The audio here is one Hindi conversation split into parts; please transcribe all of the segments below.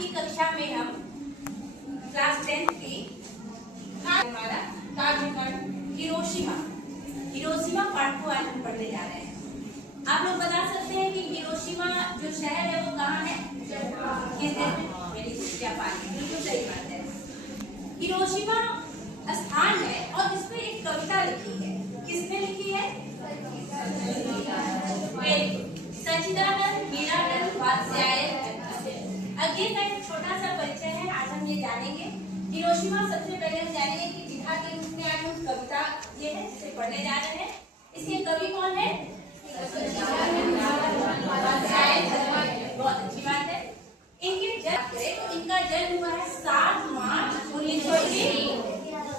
की कक्षा में हम क्लास 10 की हमारा काव्यखंड हिरोशिमा पाठ को आज हम पढ़ने जा रहे हैं। आप लोग बता सकते हैं कि हिरोशिमा जो शहर है वो कहाँ है? किस देश में? जापान में। बिल्कुल सही बात है। हिरोशिमा स्थान है और इसमें एक कविता लिखी है। किसने लिखी है? सच्चिदानंद मीरानंद वात्स्यायन। आगे का एक छोटा सा परिचय है, आज हम ये जानेंगे। हिरोशिमा सबसे पहले हम जानेंगे कि विधा के रूप में आज हम कविता ये है इसे पढ़ने जा रहे हैं। इसके कवि कौन है? बहुत अच्छी बात है। इनके जन्म तो इनका जन्म हुआ है 7 मार्च 1920।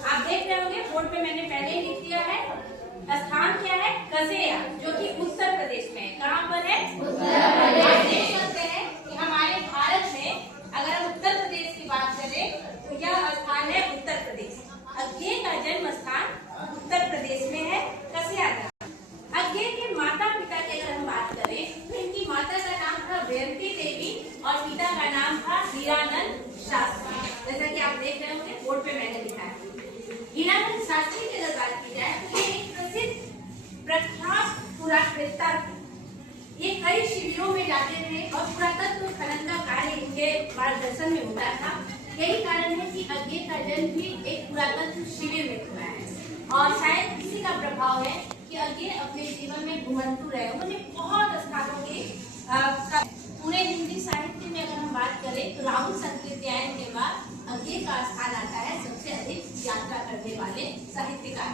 आप देख रहे होंगे बोर्ड पे मैंने पहले ही लिख दिया है। स्थान क्या है? कसेया, जो कि उत्तर प्रदेश में है। कहाँ पर है? उत्तर प्रदेश। आप देख सकते हैं कि हमारे भारत में अगर हम उत्तर प्रदेश की बात करें तो यह स्थान है उत्तर प्रदेश। अज्ञे का जन्म स्थान उत्तर प्रदेश में है, कसेया का। अज्ञे के माता पिता की अगर हम बात करें तो इनकी माता का नाम था बेंती देवी और पिता का नाम था हीरानंद शास्त्री। जैसा कि आप देख रहे होंगे बोर्ड पे मैंने लिखा है। हीरानंद शास्त्री की अगर बात की जाए तो ये एक प्रसिद्ध प्रख्यात पुरातत्ववेत्ता थे। ये कई शिविरों में जाते थे और पुरातत्व खनन का कार्य इनके मार्गदर्शन में होता था। यही कारण है कि अज्ञे का जन्म भी एक पुरातत्व शिविर में हुआ है और शायद इसी का प्रभाव है कि अज्ञे अपने जीवन में घुमंतु रहे। उन्होंने बहुत स्थानों के पूरे हिंदी साहित्य में अगर हम बात करें तो राहुल संकृत्यायन के बाद अज्ञे का स्थान आता है सबसे अधिक यात्रा करने वाले साहित्यकार।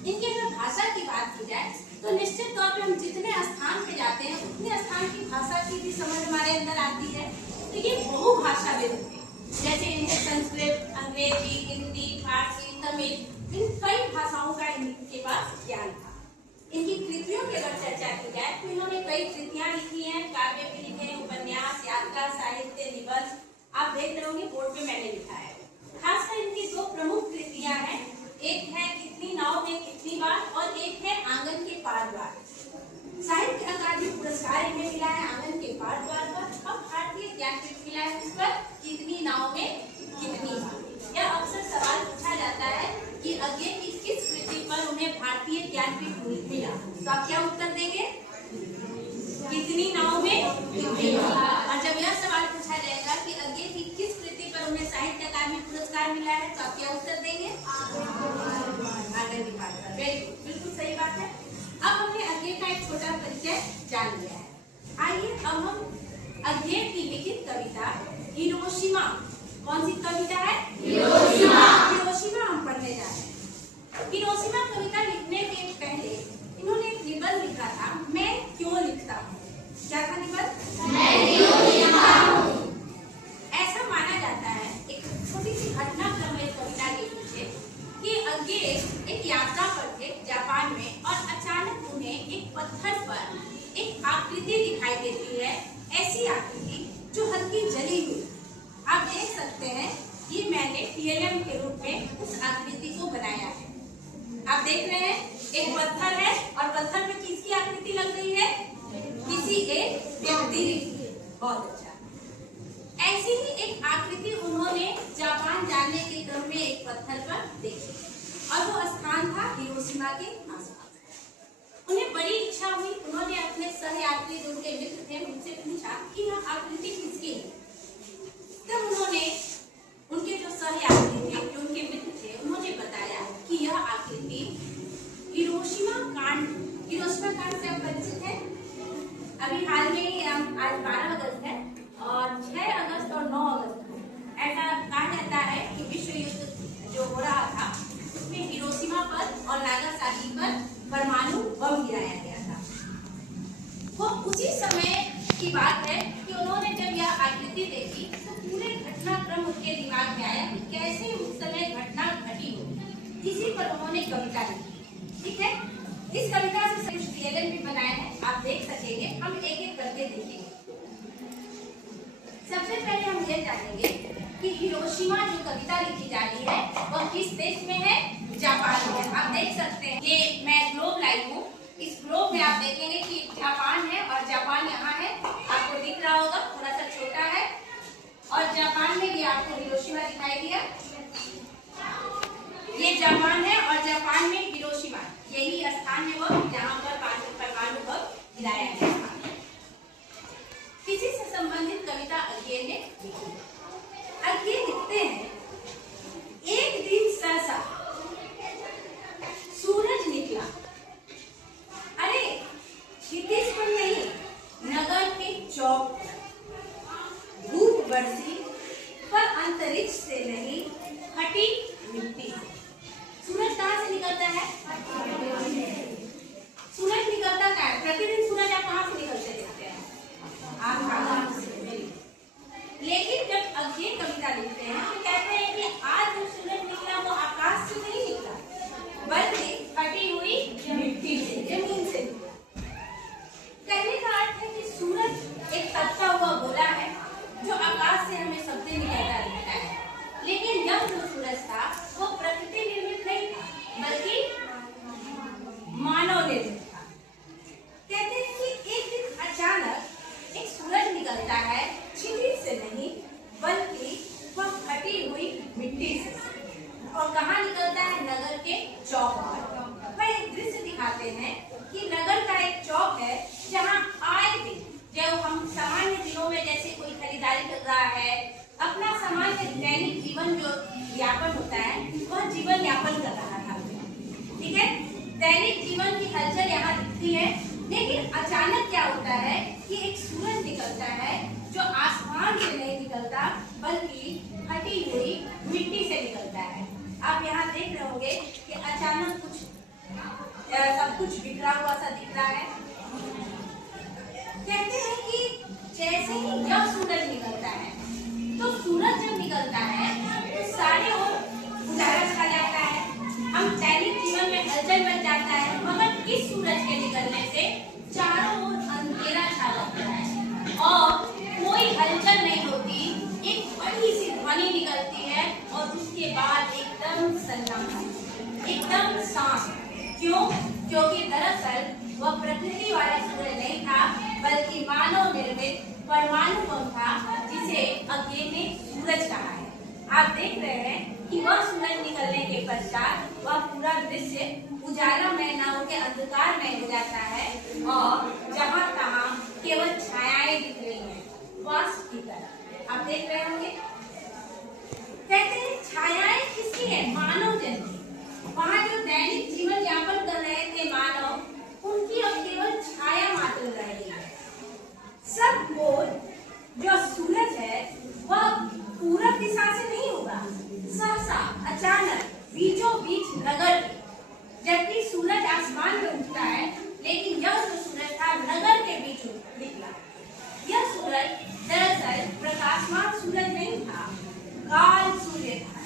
इनके अगर भाषा की बात की जाए तो निश्चित तौर पे हम जितने स्थान पे जाते हैं उतने स्थान की भाषा की भी समझ हमारे अंदर आती है। तो ये बहुभाषाविद थे, जैसे इन्हें संस्कृत, अंग्रेजी, हिंदी, फारसी, तमिल, इन कई भाषाओं का इनके पास ज्ञान था। इनकी कृतियों की अगर चर्चा की जाए तो इन्होंने कई कृतियां लिखी हैं, काव्य भी लिखे, उपन्यास, यात्रा, साहित्य, निबंध। आप देख रहे होंगे बोर्ड पे मैंने लिखा है। खासकर इनकी 2 प्रमुख कृतियां हैं, एक है कितनी नाव में कितनी बार और एक है आंगन के पार द्वार। साहित्य अकादमी पुरस्कार इन्हें मिला है आंगन के पार द्वार पर और भारतीय ज्ञानपीठ मिला है इस पर कितनी नाव में कितनी बार। यह अक्सर सवाल पूछा जाता है कि अज्ञे की किस कृति पर उन्हें भारतीय ज्ञानपीठ मिला, तो आप क्या उत्तर देंगे? कितनी नाव में कितनी बार। और जब यह सवाल पूछा जाएगा कि अज्ञे की किस कृति पर उन्हें साहित्य अकादमी पुरस्कार मिला है तो आप क्या उत्तर देंगे? आंगन के पार द्वार। वेरी गुड, बिल्कुल सही बात है। अब हमने अज्ञे का एक छोटा परिचय जान लिया है। आइए अब हम अज्ञे की लिखित कविता हिरोशिमा, कौन सी कविता है? हिरोशिमा हम पढ़ने जा रहे हैं। हिरोशिमा कविता लिखने के पहले इन्होंने एक निबंध लिखा था, मैं क्यों लिखता हूँ। क्या था निबंध? मैं क्यों लिखता हूँ। ऐसा माना जाता है, एक छोटी सी घटनाक्रम है कविता के पीछे, कि अज्ञे एक यात्रा पर थे जापान में और अचानक उन्हें एक पत्थर पर एक आकृति दिखाई देती है, ऐसी आकृति जो हल्की जली हुई। आप देख सकते हैं ये मैंने PLM के रूप में उस आकृति को बनाया है। आप देख रहे हैं एक पत्थर है और पत्थर पे किसकी आकृति लग रही है? किसी एक व्यक्ति की। बहुत अच्छा। ऐसी ही एक आकृति उन्होंने जापान जाने के क्रम में एक पत्थर पर देखी और वो स्थान था हिरोशिमा के आसपास। उन्हें बड़ी इच्छा हुई, उन्होंने अपने सहयात्री जो उनके मित्र थे उनसे पूछा कि यह आकृति किसकी है। तब उन्होंने उनके जो सहयात्री थे, जो उनके मित्र थे, उन्होंने बताया कि यह आकृति हिरोशिमा कांड से आप परिचित हैं। अभी हाल में ही आज 12 अगस्त है और 6 अगस्त और 9 अगस्त ऐसा कहा जाता है कि विश्व युद्ध जो हो रहा था उसमें हिरोशिमा पर और नागासाकी पर परमाणु बम गिराया गया था। वो उसी समय की बात है कि उन्होंने जब यह आकृति देखी तो पूरे घटनाक्रम उनके दिमाग में आया कि कैसे उस समय घटना घटी होगी। इसी पर उन्होंने कविता लिखी। ठीक है, इस कविता से कुछ PLM भी बनाया है, आप देख सकेंगे। हम एक एक करके देखेंगे। सबसे पहले हम ये जानेंगे कि हिरोशिमा जो कविता लिखी जा रही है वह किस देश में है? जापान में। आप देख सकते हैं ये मैं ग्लोब लाई हूँ। इस ग्लोब में आप देखेंगे कि जापान है और जापान यहाँ है, आपको दिख रहा होगा, थोड़ा सा छोटा है। में आगे लिखते हैं, एक दिन सहसा सूरज निकला, अरे क्षितिज पर नहीं, नगर के चौक पर। धूप बरसी पर अंतरिक्ष से नहीं, हटी मिट्टी से। सूरज कहाँ से निकलता है? सूरज निकलता कहाँ है? प्रतिदिन सूरज आप कहाँ से निकलते देखते हैं? आकाश से। लेकिन जब अगली कविता लिखते हैं तो कहते हैं कि आज जो सूरज निकला वो आकाश से नहीं निकला, बल्कि कटी हुई मिट्टी से, जमीन से निकला। कहने का अर्थ है कि सूरज एक तपता हुआ गोला है जो आकाश से हमें सबसे निकलता दिखता है, लेकिन यह जो सूरज था वो प्रकृति निर्मित नहीं था, बल्कि मानव निर्मित था। कहते हैं कि एक दिन अचानक एक सूरज निकलता है, क्षितिज से नहीं बल्कि वह फटी हुई मिट्टी से। और कहाँ निकलता है? नगर के चौक पर। वह एक दृश्य दिखाते हैं कि नगर का एक चौक है जहाँ आए दिन जब हम सामान्य दिनों में जैसे कोई खरीदारी कर रहा है, अपना सामान्य दैनिक जीवन जो यापन होता है वह जीवन यापन कर रहा था। ठीक है, दैनिक जीवन की हलचल यहाँ दिखती है, लेकिन अचानक क्या होता है कि एक सूरज निकलता है जो आसमान से नहीं निकलता बल्कि फटी हुई मिट्टी से निकलता है। आप यहाँ देख रहे होंगे कि अचानक कुछ सब कुछ बिखरा हुआ सा दिख रहा है। कहते हैं कि जैसे ही जब सूरज निकलता है तो सूरज जब निकलता है तो सारे ओर उजाला छा जाता है, हम दैनिक जीवन में हलचल बच जाता है, मगर इस सूरज के निकलने से चारों ओर अंधेरा छा जाता है और कोई हलचल नहीं होती। एक बड़ी सी ध्वनि निकलती है और उसके बाद एकदम सन्नाटा, एकदम शांत। क्यों? क्योंकि दरअसल वह प्रकृति वाला सूरज नहीं था बल्कि मानव निर्मित परमाणु बम था, जिसे अज्ञे ने सूरज कहा है। आप देख रहे हैं कि वह सूरज निकलने के पश्चात वह पूरा दृश्य उजाला में न होकर अंधकार में हो जाता है और जहाँ तहाँ केवल छायाएं दिख रही हैं, वाष्प की तरह। आप देख रहे होंगे, कहते हैं छायाएं किसकी है? मानव जन की। वहाँ जो दैनिक जीवन यापन कर रहे थे मानव, उनकी अब केवल छाया मात्र रह गई है। सब ओर जो सूरज है वह पूरब दिशा से नहीं होगा, सहसा अचानक बीचों बीच नगर के, जबकि सूरज आसमान में उठता है, लेकिन यह जो सूरज था नगर के बीच निकला। यह सूरज दरअसल प्रकाशमान सूरज नहीं था, काल सूर्य था।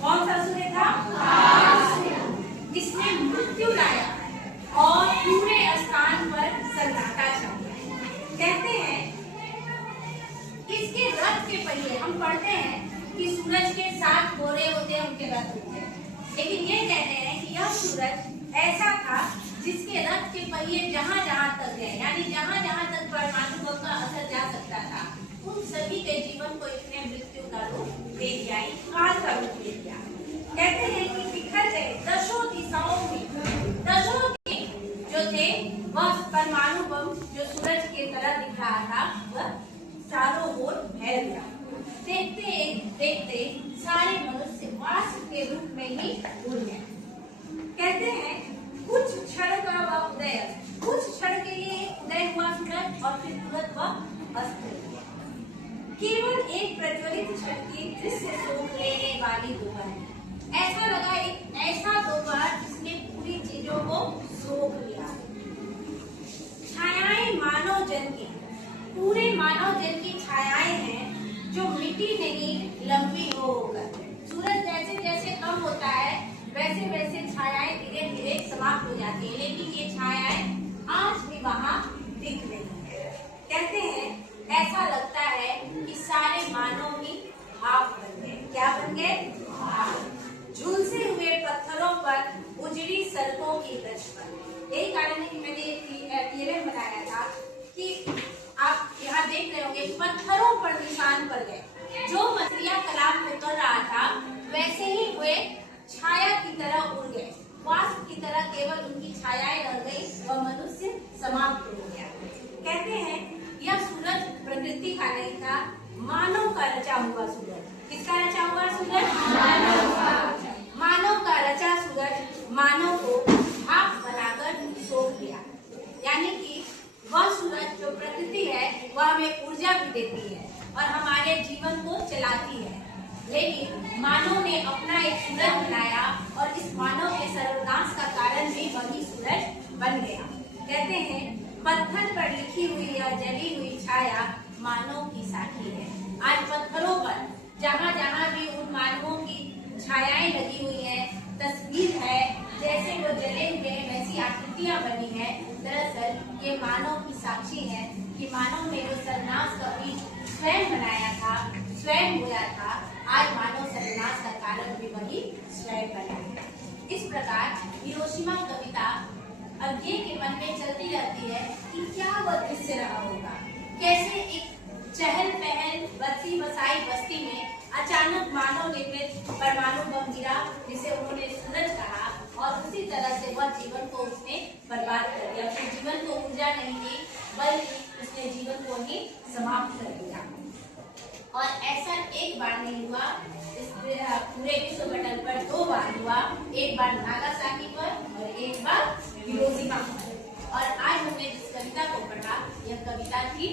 कौन सा सूर्य था? काल सूर्य। इसने मृत्यु लाया और पूरे स्थान पर सन्नाटा छा गया। कहते हैं इसके रथ के पहिए, हम पढ़ते हैं कि सूरज के 7 घोड़े होते हैं, उनके रथ होते हैं, लेकिन ये कहते हैं कि यह सूरज ऐसा था जिसके रथ के पहिए जहाँ जहाँ तक गए, यानी जहाँ जहाँ तक परमाणु बम का असर जा सकता था, उन सभी के जीवन को इसने मृत्यु का रूप दे दिया, काल का रूप दे दिया। कहते हैं कि बिखर गए दशों दिशाओं में, दशों जो थे वह परमाणु बम जो सूरज के तरह दिख रहा था वह चारों ओर फैल गया। देखते देखते सारे मनुष्य वाष्प के रूप में ही उड़ गए। कहते हैं कुछ क्षण का वह उदय, कुछ क्षण के लिए उदय हुआ सूरज और फिर तुरंत वह अस्त हो गया। केवल एक प्रज्वलित क्षण की दृश्य सोख लेने वाली दोपहर। ऐसा लगा एक ऐसा दोपहर जिसने पूरी चीजों को सोख लिया। छायाएं मानव जन की, पूरे मानव जन की छायाएं हैं जो मिट्टी नहीं लंबी होकर। सूरज जैसे जैसे कम होता है वैसे वैसे छायाएं धीरे धीरे समाप्त हो जाती है, लेकिन ये छायाएं आज भी वहाँ दिख रही है। कहते हैं ऐसा लगता है कि सारे मानव भी भाप बन गए। क्या बन गए? भाप। झुलसे हुए पत्थरों पर उजड़ी सड़कों की गज पर। यही कारण है कि मैंने ये बनाया था कि आप यहाँ देख रहे होंगे पत्थरों पर निशान पड़ गए। जो मछलियाँ तालाब में उतर रहा था वैसे ही वे छाया की तरह उड़ गए, वाष्प की तरह केवल उनकी छायाएं रह गई और मनुष्य समाप्त हो गया। कहते हैं यह सूरज प्रकृति का नहीं था, मानव का रचा हुआ सूरज। किसका रचा हुआ सूरज? मानव का। मानव का रचा सूरज मानव को भाप बनाकर सोख दिया। यानी कि वह सूरज जो प्रकृति है वह हमें ऊर्जा भी देती है और हमारे जीवन को चलाती है। लेकिन मानव ने अपना एक सूरज बनाया और इस मानव के सर्वनाश का कारण भी वही सूरज बन गया। कहते हैं पत्थर पर लिखी हुई यह जली हुई छाया मानव की साखी है। आज पत्थरों पर जहाँ जहाँ भी उन मानवों की छायाएं लगी हुई है, तस्वीर है, जैसे वो जले हुए वैसी आकृतियां बनी है, दरअसल ये मानव की साक्षी है कि मानव ने जो सर्वनाश का बीज स्वयं बनाया था, स्वयं बोया था, आज मानव सर्वनाश का कारण भी वही स्वयं बना है। इस प्रकार हिरोशिमा कविता अज्ञे के मन में चलती रहती है कि क्या वह दृश्य रहा होगा, कैसे एक चहल पहल बसी बसाई बस्ती में अचानक मानव निर्मित परमाणु बम गिरा, जिसे उन्होंने सूरज कहा, और उसी तरह से वह जीवन को उसने बर्बाद कर दिया। उसने जीवन को ऊर्जा नहीं दी बल्कि उसने जीवन को ही समाप्त कर दिया। और ऐसा एक बार नहीं हुआ, इस पूरे विश्व पटल पर 2 बार हुआ, एक बार नागासाकी पर और एक बार हिरोशिमा पर। और आज हमने जिस कविता को पढ़ा यह कविता थी